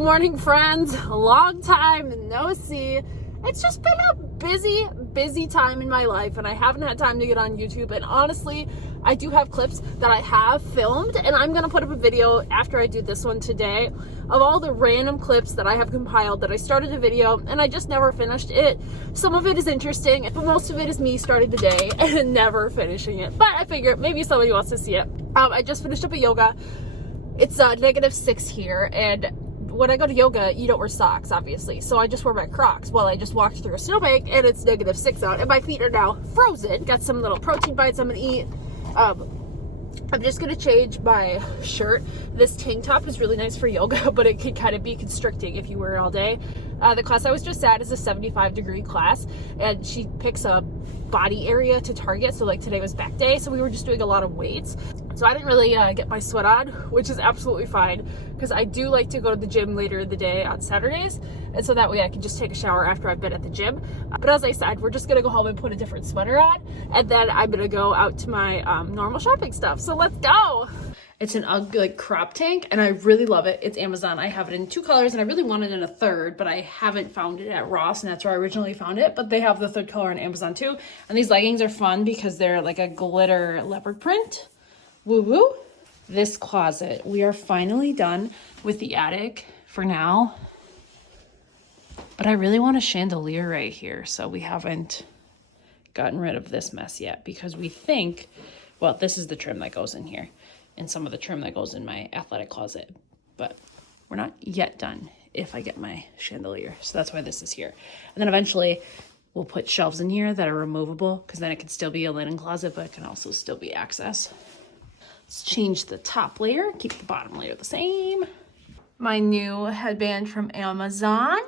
morning, friends. A long time no see. It's just been a busy time in my life, and I haven't had time to get on YouTube. And honestly, I do have clips that I have filmed, and I'm gonna put up a video after I do this one today of all the random clips that I have compiled that I started a video and I just never finished it. Some of it is interesting, but most of it is me starting the day and never finishing it. But I figure maybe somebody wants to see it. I just finished up a yoga. It's -6 here, and when I go to yoga, you don't wear socks, obviously. So I just wear my Crocs. Well, I just walked through a snowbank and it's -6 out, and my feet are now frozen. Got some little protein bites I'm gonna eat. I'm just gonna change my shirt. This tank top is really nice for yoga, but it can kind of be constricting if you wear it all day. The class I was just at is a 75-degree class, and she picks a body area to target. So like today was back day, so we were just doing a lot of weights. So I didn't really get my sweat on, which is absolutely fine, because I do like to go to the gym later in the day on Saturdays, and so that way I can just take a shower after I've been at the gym. But as I said, we're just gonna go home and put a different sweater on, and then I'm gonna go out to my normal shopping stuff. So let's go. It's an UGG like crop tank, and I really love it. It's Amazon. I have it in 2 colors, and I really want it in a 3rd, but I haven't found it at Ross, and that's where I originally found it. But they have the 3rd color on Amazon too. And these leggings are fun because they're like a glitter leopard print. Woo woo. This closet, we are finally done with the attic for now. But I really want a chandelier right here, so we haven't gotten rid of this mess yet, because we think, well, this is the trim that goes in here and some of the trim that goes in my athletic closet, but we're not yet done if I get my chandelier. So that's why this is here. And then eventually we'll put shelves in here that are removable, because then it can still be a linen closet, but it can also still be access. Let's change the top layer, keep the bottom layer the same. My new headband from Amazon.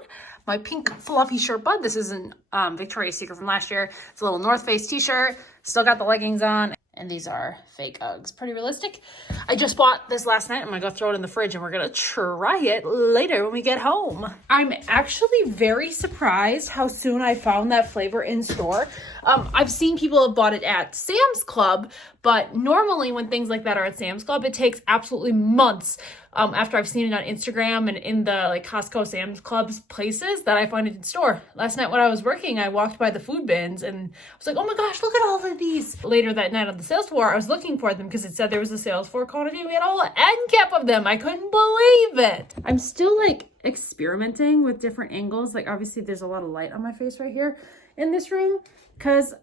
My pink fluffy Sherpa. This is an Victoria's Secret from last year. It's a little North Face t-shirt. Still got the leggings on. And these are fake Uggs. Pretty realistic. I just bought this last night. I'm gonna go throw it in the fridge, and we're gonna try it later when we get home. I'm actually very surprised how soon I found that flavor in store. I've seen people have bought it at Sam's Club, but normally when things like that are at Sam's Club, it takes absolutely months after I've seen it on Instagram and in the like Costco, Sam's Clubs places that I find it in store. Last night when I was working, I walked by the food bins and I was like, oh my gosh, look at all of these. Later that night on the sales floor, I was looking for them because it said there was a sales floor quantity. We had a whole end cap of them. I couldn't believe it. I'm still like experimenting with different angles. Like obviously there's a lot of light on my face right here in this room, because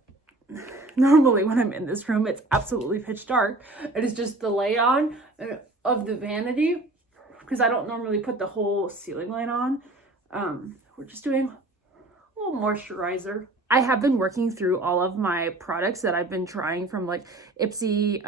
normally when I'm in this room, it's absolutely pitch dark. It is just the light on of the vanity, because I don't normally put the whole ceiling light on. We're just doing a little moisturizer. I have been working through all of my products that I've been trying from like Ipsy,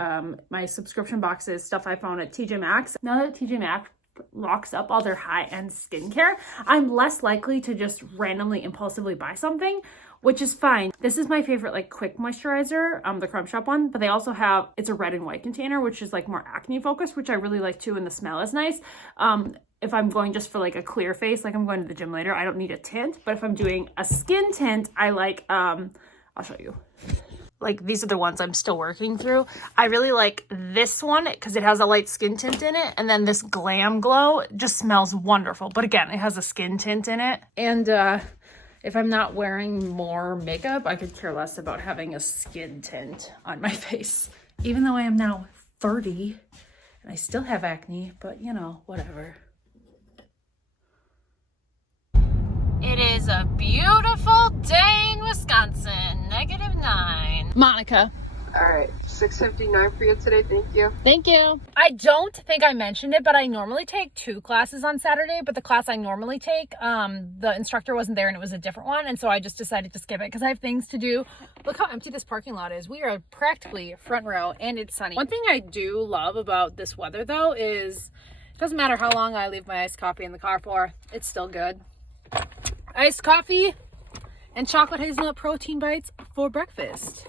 my subscription boxes, stuff I found at TJ Maxx. Now that TJ Maxx locks up all their high-end skincare, I'm less likely to just randomly impulsively buy something, which is fine. This is my favorite like quick moisturizer, the Crumb Shop one, but they also have, it's a red and white container, which is like more acne focused, which I really like too, and the smell is nice. If I'm going just for like a clear face, like I'm going to the gym later, I don't need a tint, but if I'm doing a skin tint, I like, I'll show you. Like these are the ones I'm still working through. I really like this one because it has a light skin tint in it. And then this Glam Glow just smells wonderful. But again, it has a skin tint in it. And if I'm not wearing more makeup, I could care less about having a skin tint on my face. Even though I am now 30 and I still have acne, but you know, whatever. It is a beautiful day in Wisconsin, -9. Monica. All right, 6:59 for you today. Thank you. Thank you. I don't think I mentioned it, but I normally take 2 classes on Saturday, but the class I normally take, the instructor wasn't there and it was a different one. And so I just decided to skip it because I have things to do. Look how empty this parking lot is. We are practically front row and it's sunny. One thing I do love about this weather though is it doesn't matter how long I leave my iced coffee in the car for, it's still good. Iced coffee and chocolate hazelnut protein bites for breakfast.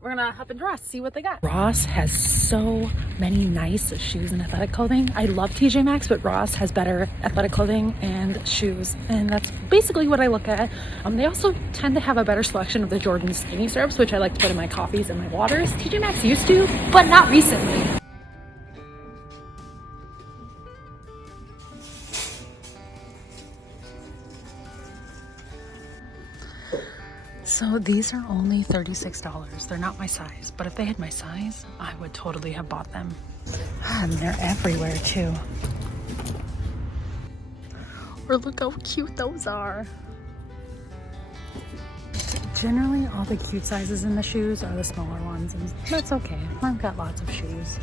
We're gonna hop into Ross, see what they got. Ross has so many nice shoes and athletic clothing. I love TJ Maxx, but Ross has better athletic clothing and shoes, and that's basically what I look at. They also tend to have a better selection of the Jordan skinny syrups, which I like to put in my coffees and my waters. TJ Maxx used to, but not recently. So these are only $36. They're not my size, but if they had my size, I would totally have bought them. And they're everywhere too. Or look how cute those are. Generally, all the cute sizes in the shoes are the smaller ones, and that's okay. I've got lots of shoes.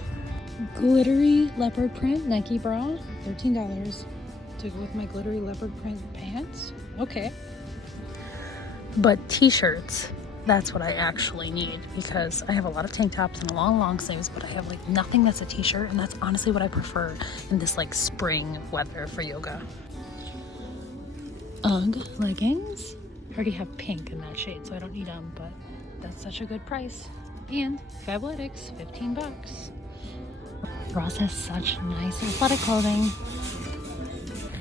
Glittery leopard print Nike bra, $13 to go with my glittery leopard print pants. Okay. But t-shirts, that's what I actually need, because I have a lot of tank tops and long sleeves, but I have like nothing that's a t-shirt, and that's honestly what I prefer in this like spring weather for yoga. UGG leggings. I already have pink in that shade, so I don't need them, but that's such a good price. And Fabletics, $15. Ross has such nice athletic clothing.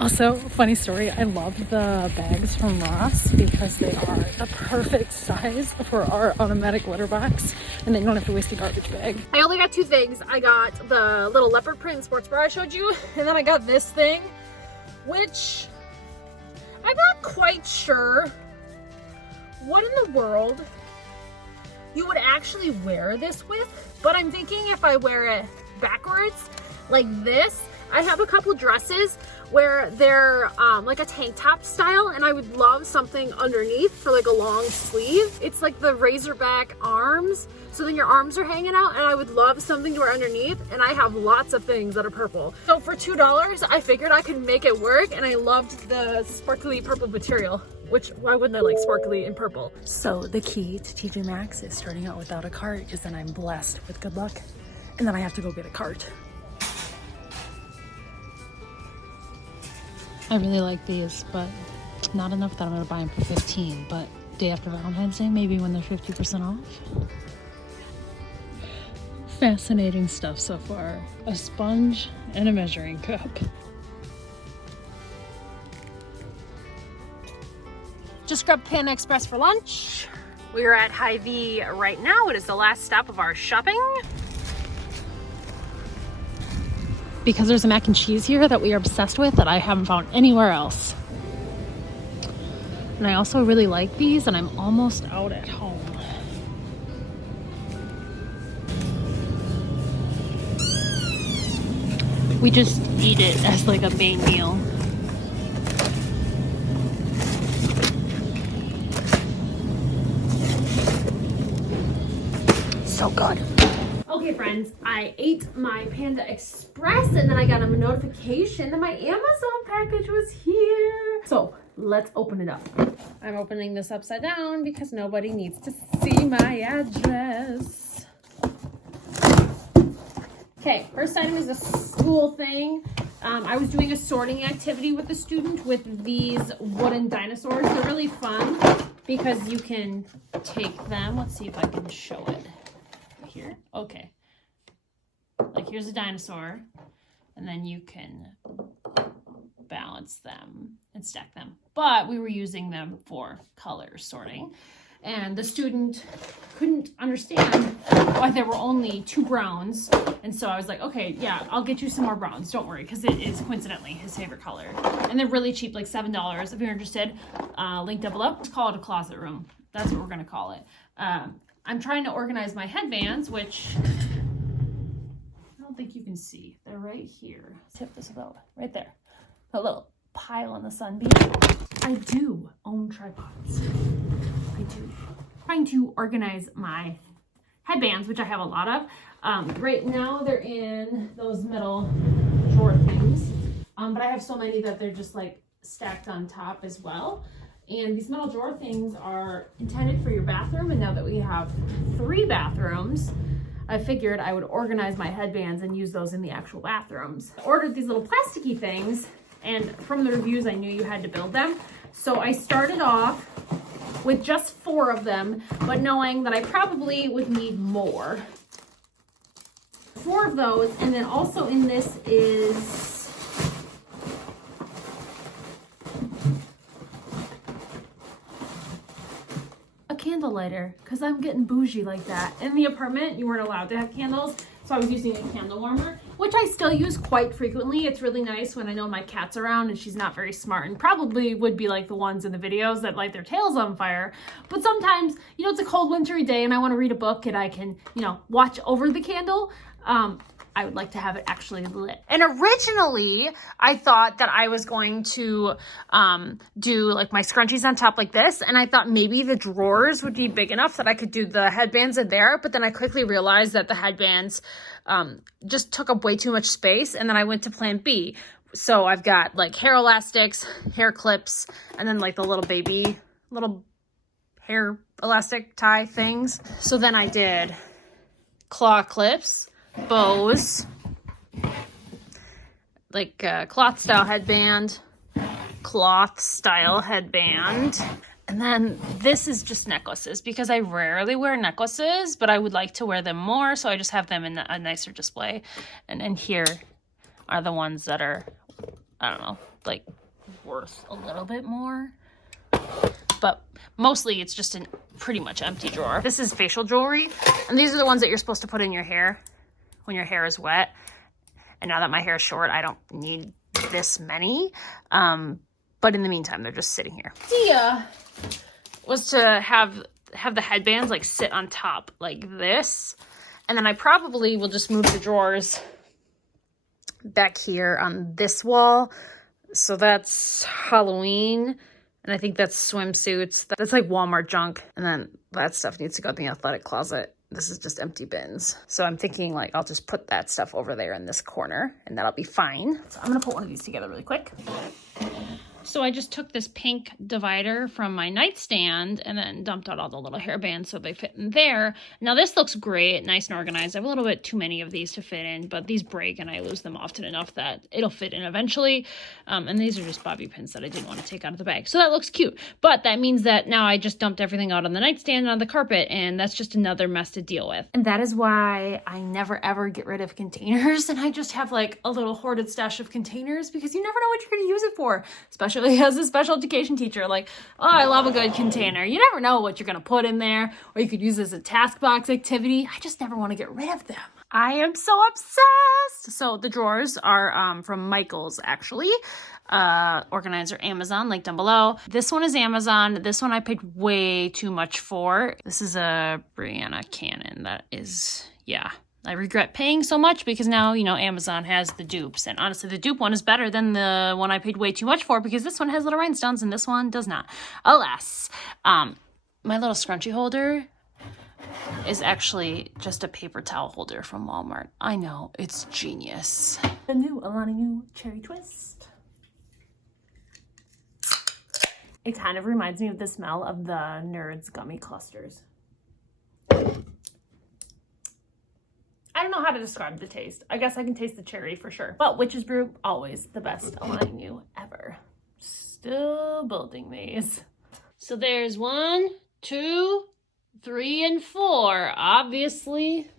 Also, funny story, I love the bags from Ross because they are the perfect size for our automatic litter box, and then you don't have to waste a garbage bag. I only got two things. I got the little leopard print sports bra I showed you, and then I got this thing, which I'm not quite sure what in the world you would actually wear this with, but I'm thinking if I wear it backwards like this. I have a couple dresses where they're like a tank top style, and I would love something underneath for like a long sleeve. It's like the razorback arms, so then your arms are hanging out, and I would love something to wear underneath, and I have lots of things that are purple. So for $2, I figured I could make it work, and I loved the sparkly purple material, which why wouldn't I like sparkly and purple? So the key to TJ Maxx is starting out without a cart, because then I'm blessed with good luck, and then I have to go get a cart. I really like these, but not enough that I'm gonna buy them for $15, but day after Valentine's Day, maybe when they're 50% off. Fascinating stuff so far. A sponge and a measuring cup. Just grabbed Panda Express for lunch. We are at Hy-Vee right now. It is the last stop of our shopping. Because there's a mac and cheese here that we are obsessed with that I haven't found anywhere else. And I also really like these, and I'm almost out at home. We just eat it as like a main meal. So good. Okay friends, I ate my Panda Express, and then I got a notification that my Amazon package was here. So let's open it up. I'm opening this upside down because nobody needs to see my address. Okay, first item is a school thing. I was doing a sorting activity with the student with these wooden dinosaurs. They're really fun because you can take them. Let's see if I can show it. Here. Okay. Like here's a dinosaur, and then you can balance them and stack them. But we were using them for color sorting, and the student couldn't understand why there were only 2 browns. And so I was like, okay, yeah, I'll get you some more browns. Don't worry, because it is coincidentally his favorite color. And they're really cheap, like $7 if you're interested. Link down below. Let's call it a closet room. That's what we're going to call it. I'm trying to organize my headbands, which I don't think you can see. They're right here. Tip this about right there. A little pile on the sunbeam. I do own tripods. I do. Trying to organize my headbands, which I have a lot of. Right now they're in those middle drawer things. But I have so many that they're just like stacked on top as well. And these metal drawer things are intended for your bathroom, and now that we have 3 bathrooms, I figured I would organize my headbands and use those in the actual bathrooms. I ordered these little plasticky things, and from the reviews I knew you had to build them. So I started off with just 4 of them, but knowing that I probably would need more. 4 of those, and then also in this is candle lighter, because I'm getting bougie like that. In the apartment, you weren't allowed to have candles, so So I was using a candle warmer, which I still use quite frequently. It's really nice when I know my cat's around and she's not very smart and probably would be like the ones in the videos that light their tails on fire. But sometimes, you know, it's a cold wintry day and I want to read a book and I can, you know, watch over the candle. I would like to have it actually lit. And originally, I thought that I was going to do like my scrunchies on top like this. And I thought maybe the drawers would be big enough that I could do the headbands in there. But then I quickly realized that the headbands just took up way too much space. And then I went to plan B. So I've got like hair elastics, hair clips, and then like the little hair elastic tie things. So then I did claw clips, bows, like a cloth style headband, and then this is just necklaces because I rarely wear necklaces, but I would like to wear them more, so I just have them in a nicer display. And then here are the ones that are, I don't know, like worth a little bit more, but mostly it's just a pretty much empty drawer. This is facial jewelry, and these are the ones that you're supposed to put in your hair when your hair is wet. And now that my hair is short, I don't need this many. But in the meantime, they're just sitting here. The idea was to have the headbands like sit on top like this. And then I probably will just move the drawers back here on this wall. So that's Halloween. And I think that's swimsuits. That's like Walmart junk. And then that stuff needs to go in the athletic closet. This is just empty bins. So I'm thinking like I'll just put that stuff over there in this corner and that'll be fine. So I'm gonna put one of these together really quick. So I just took this pink divider from my nightstand and then dumped out all the little hair bands so they fit in there. Now this looks great, nice and organized. I have a little bit too many of these to fit in, but these break and I lose them often enough that it'll fit in eventually. And these are just bobby pins that I didn't want to take out of the bag. So that looks cute. But that means that now I just dumped everything out on the nightstand and on the carpet, and that's just another mess to deal with. And that is why I never ever get rid of containers, and I just have like a little hoarded stash of containers because you never know what you're going to use it for, especially as a special education teacher. Like, oh, I love a good container. You never know what you're going to put in there, or you could use it as a task box activity. I just never want to get rid of them. I am so obsessed. So the drawers are from Michael's, actually. Organizer Amazon, link down below. This one is Amazon. This one I paid way too much for. This is a Brianna Cannon that is, yeah. I regret paying so much because now, you know, Amazon has the dupes. And honestly, the dupe one is better than the one I paid way too much for because this one has little rhinestones and this one does not. Alas, my little scrunchie holder is actually just a paper towel holder from Walmart. I know, it's genius. The new Alani Nu Cherry Twist. It kind of reminds me of the smell of the Nerds gummy clusters. I don't know how to describe the taste. I guess I can taste the cherry for sure. But Witch's Brew, always the best Alani Nu ever. Still building these. So there's 1, 2, 3, and 4. Obviously,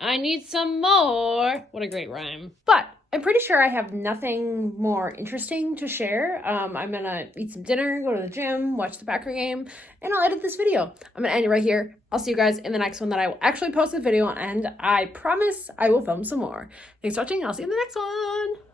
I need some more. What a great rhyme. But I'm pretty sure I have nothing more interesting to share. I'm gonna eat some dinner, go to the gym, watch the Packer game, and I'll edit this video. I'm gonna end it right here. I'll see you guys in the next one that I will actually post a video, and I promise I will film some more. Thanks for watching, and I'll see you in the next one.